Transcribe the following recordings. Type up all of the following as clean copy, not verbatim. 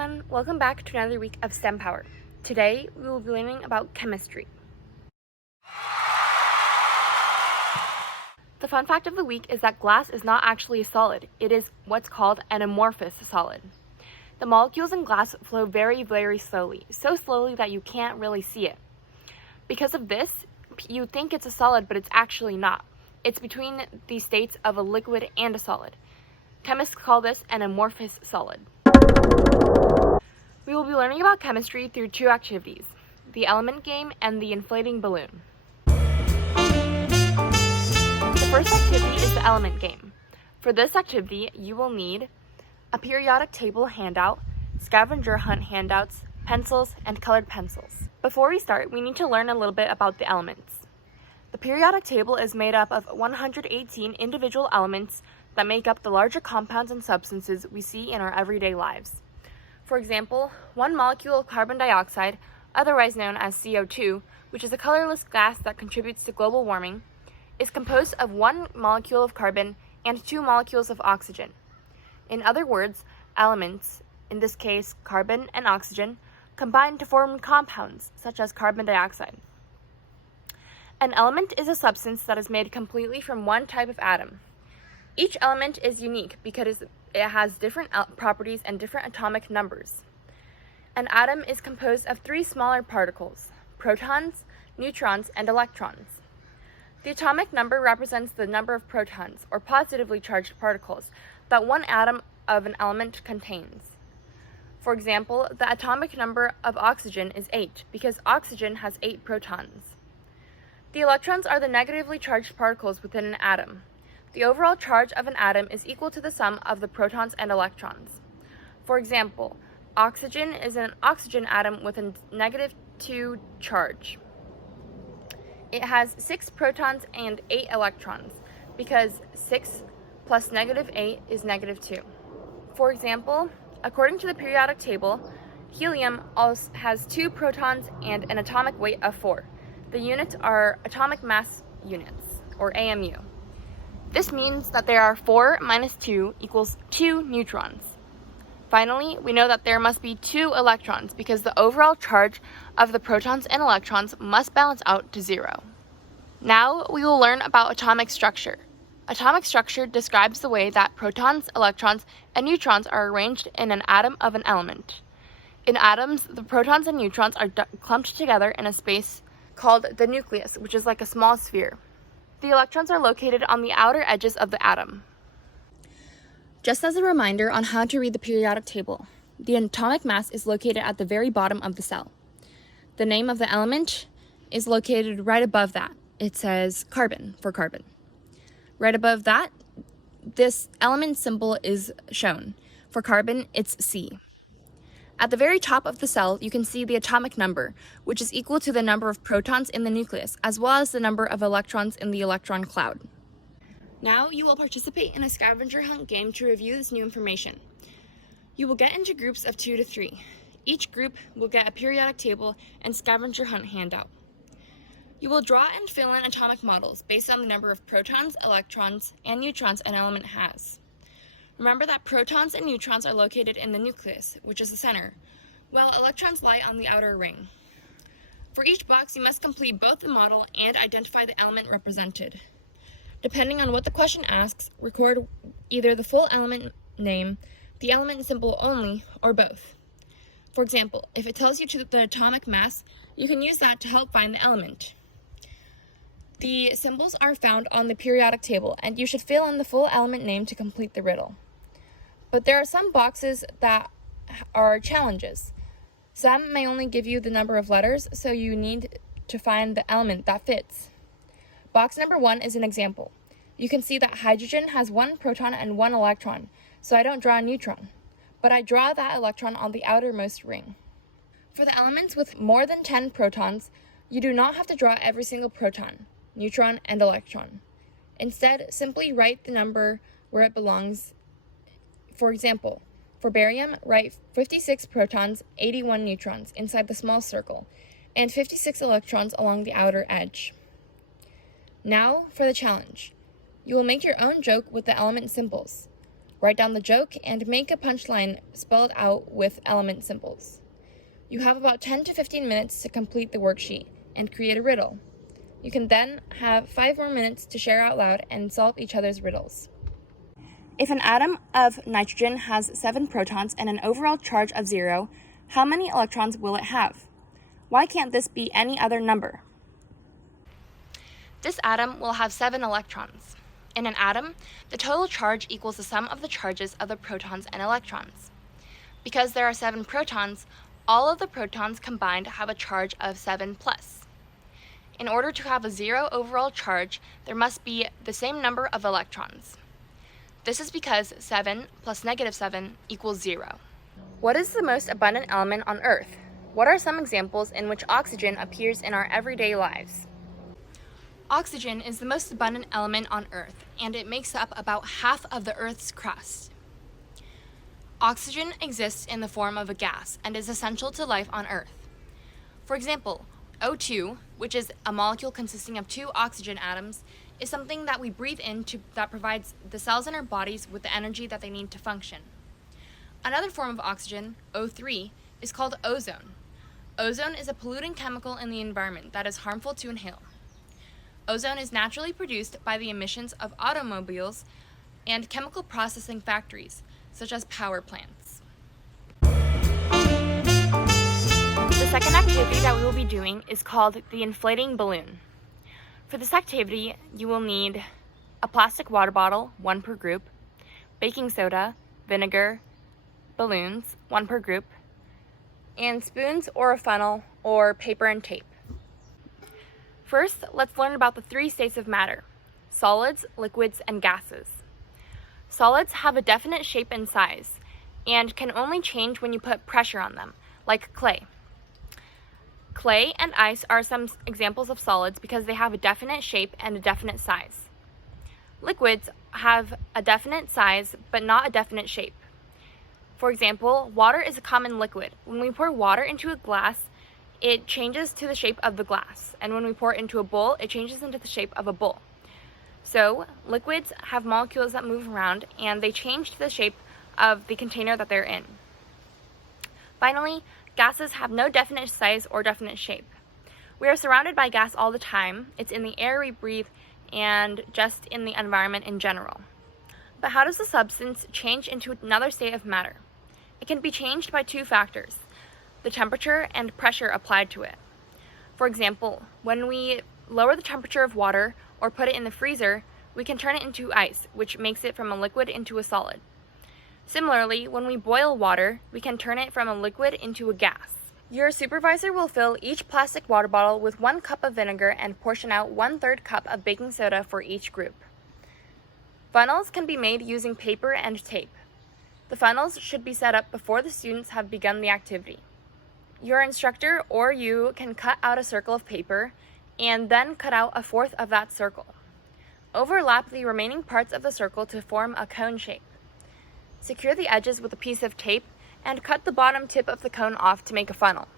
everyone, welcome back to another week of STEMpower. Today we will be learning about chemistry. The fun fact of the week is that glass is not actually a solid, it is what's called an amorphous solid. The molecules in glass flow very, very slowly, so slowly that you can't really see it. Because of this, you think it's a solid, but it's actually not. It's between the states of a liquid and a solid. Chemists call this an amorphous solid. We will be learning about chemistry through two activities, the element game and the inflating balloon. The first activity is the element game. For this activity, you will need a periodic table handout, scavenger hunt handouts, pencils, and colored pencils. Before we start, we need to learn a little bit about the elements. The periodic table is made up of 118 individual elements that make up the larger compounds and substances we see in our everyday lives. For example, one molecule of carbon dioxide, otherwise known as CO2, which is a colorless gas that contributes to global warming, is composed of one molecule of carbon and two molecules of oxygen. In other words, elements, in this case carbon and oxygen, combine to form compounds, such as carbon dioxide. An element is a substance that is made completely from one type of atom. Each element is unique because it has different properties and different atomic numbers. An atom is composed of three smaller particles, protons, neutrons, and electrons. The atomic number represents the number of protons, or positively charged particles, that one atom of an element contains. For example, the atomic number of oxygen is 8 because oxygen has 8 protons. The electrons are the negatively charged particles within an atom. The overall charge of an atom is equal to the sum of the protons and electrons. For example, oxygen is an oxygen atom with a -2 charge. It has 6 protons and 8 electrons because 6 plus -8 is -2. For example, according to the periodic table, helium also has 2 protons and an atomic weight of 4. The units are atomic mass units, or AMU. This means that there are 4 minus 2 equals 2 neutrons. Finally, we know that there must be 2 electrons because the overall charge of the protons and electrons must balance out to 0. Now we will learn about atomic structure. Atomic structure describes the way that protons, electrons, and neutrons are arranged in an atom of an element. In atoms, the protons and neutrons are clumped together in a space called the nucleus, which is like a small sphere. The electrons are located on the outer edges of the atom. Just as a reminder on how to read the periodic table, the atomic mass is located at the very bottom of the cell. The name of the element is located right above that. It says carbon for carbon. Right above that, this element symbol is shown. For carbon, it's C. At the very top of the cell, you can see the atomic number, which is equal to the number of protons in the nucleus, as well as the number of electrons in the electron cloud. Now you will participate in a scavenger hunt game to review this new information. You will get into groups of 2 to 3. Each group will get a periodic table and scavenger hunt handout. You will draw and fill in atomic models based on the number of protons, electrons, and neutrons an element has. Remember that protons and neutrons are located in the nucleus, which is the center, while electrons lie on the outer ring. For each box, you must complete both the model and identify the element represented. Depending on what the question asks, record either the full element name, the element symbol only, or both. For example, if it tells you the atomic mass, you can use that to help find the element. The symbols are found on the periodic table, and you should fill in the full element name to complete the riddle. But there are some boxes that are challenges. Some may only give you the number of letters, so you need to find the element that fits. Box number 1 is an example. You can see that hydrogen has 1 proton and 1 electron, so I don't draw a neutron, but I draw that electron on the outermost ring. For the elements with more than 10 protons, you do not have to draw every single proton, neutron, and electron. Instead, simply write the number where it belongs. For example, for barium, write 56 protons, 81 neutrons inside the small circle, and 56 electrons along the outer edge. Now for the challenge. You will make your own joke with the element symbols. Write down the joke and make a punchline spelled out with element symbols. You have about 10 to 15 minutes to complete the worksheet and create a riddle. You can then have 5 more minutes to share out loud and solve each other's riddles. If an atom of nitrogen has 7 protons and an overall charge of 0, how many electrons will it have? Why can't this be any other number? This atom will have 7 electrons. In an atom, the total charge equals the sum of the charges of the protons and electrons. Because there are 7 protons, all of the protons combined have a charge of 7 plus. In order to have a 0 overall charge, there must be the same number of electrons. This is because 7 plus negative 7 equals 0. What is the most abundant element on Earth? What are some examples in which oxygen appears in our everyday lives? Oxygen is the most abundant element on Earth, and it makes up about half of the Earth's crust. Oxygen exists in the form of a gas and is essential to life on Earth. For example, O2, which is a molecule consisting of 2 oxygen atoms, is something that we breathe in that provides the cells in our bodies with the energy that they need to function. Another form of oxygen, O3, is called ozone. Ozone is a polluting chemical in the environment that is harmful to inhale. Ozone is naturally produced by the emissions of automobiles and chemical processing factories, such as power plants. The second activity that we will be doing is called the inflating balloon. For this activity, you will need a plastic water bottle, 1 per group, baking soda, vinegar, balloons, 1 per group, and spoons or a funnel or paper and tape. First, let's learn about the 3 states of matter: solids, liquids, and gases. Solids have a definite shape and size, and can only change when you put pressure on them, like clay. Clay and ice are some examples of solids because they have a definite shape and a definite size. Liquids have a definite size, but not a definite shape. For example, water is a common liquid. When we pour water into a glass, it changes to the shape of the glass, and when we pour it into a bowl, it changes into the shape of a bowl. So, liquids have molecules that move around, and they change to the shape of the container that they're in. Finally, gases have no definite size or definite shape. We are surrounded by gas all the time. It's in the air we breathe and just in the environment in general. But how does a substance change into another state of matter? It can be changed by 2 factors: the temperature and pressure applied to it. For example, when we lower the temperature of water or put it in the freezer, we can turn it into ice, which makes it from a liquid into a solid. Similarly, when we boil water, we can turn it from a liquid into a gas. Your supervisor will fill each plastic water bottle with 1 cup of vinegar and portion out 1/3 cup of baking soda for each group. Funnels can be made using paper and tape. The funnels should be set up before the students have begun the activity. Your instructor or you can cut out a circle of paper and then cut out 1/4 of that circle. Overlap the remaining parts of the circle to form a cone shape. Secure the edges with a piece of tape and cut the bottom tip of the cone off to make a funnel.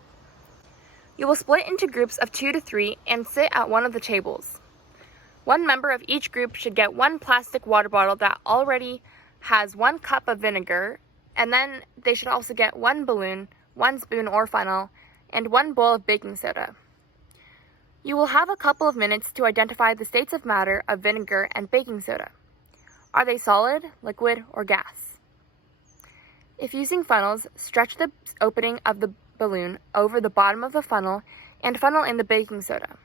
You will split into groups of 2 to 3 and sit at one of the tables. One member of each group should get 1 plastic water bottle that already has 1 cup of vinegar, and then they should also get 1 balloon, 1 spoon or funnel, and 1 bowl of baking soda. You will have a couple of minutes to identify the states of matter of vinegar and baking soda. Are they solid, liquid, or gas? If using funnels, stretch the opening of the balloon over the bottom of the funnel and funnel in the baking soda.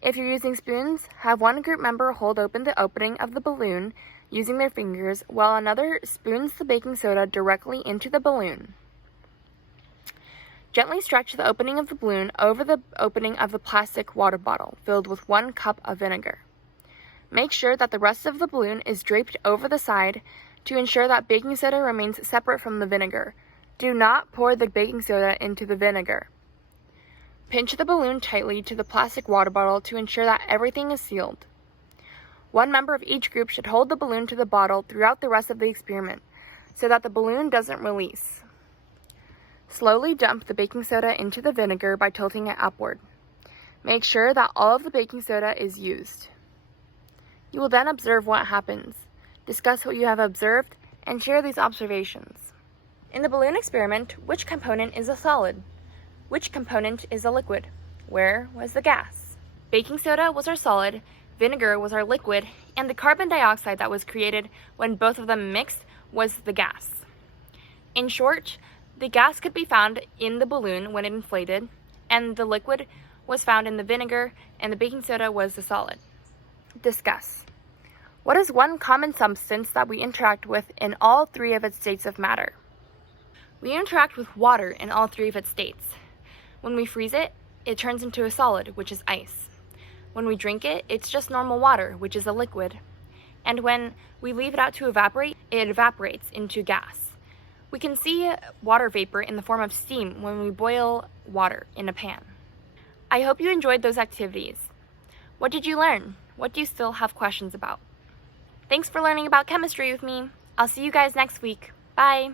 If you're using spoons, have one group member hold open the opening of the balloon using their fingers while another spoons the baking soda directly into the balloon. Gently stretch the opening of the balloon over the opening of the plastic water bottle filled with 1 cup of vinegar. Make sure that the rest of the balloon is draped over the side to ensure that baking soda remains separate from the vinegar. Do not pour the baking soda into the vinegar. Pinch the balloon tightly to the plastic water bottle to ensure that everything is sealed. One member of each group should hold the balloon to the bottle throughout the rest of the experiment so that the balloon doesn't release. Slowly dump the baking soda into the vinegar by tilting it upward. Make sure that all of the baking soda is used. You will then observe what happens, discuss what you have observed, and share these observations. In the balloon experiment, which component is a solid? Which component is a liquid? Where was the gas? Baking soda was our solid, vinegar was our liquid, and the carbon dioxide that was created when both of them mixed was the gas. In short, the gas could be found in the balloon when it inflated, and the liquid was found in the vinegar, and the baking soda was the solid. Discuss. What is one common substance that we interact with in all three of its states of matter? We interact with water in all three of its states. When we freeze it, it turns into a solid, which is ice. When we drink it, it's just normal water, which is a liquid. And when we leave it out to evaporate, it evaporates into gas. We can see water vapor in the form of steam when we boil water in a pan. I hope you enjoyed those activities. What did you learn? What do you still have questions about? Thanks for learning about chemistry with me. I'll see you guys next week. Bye!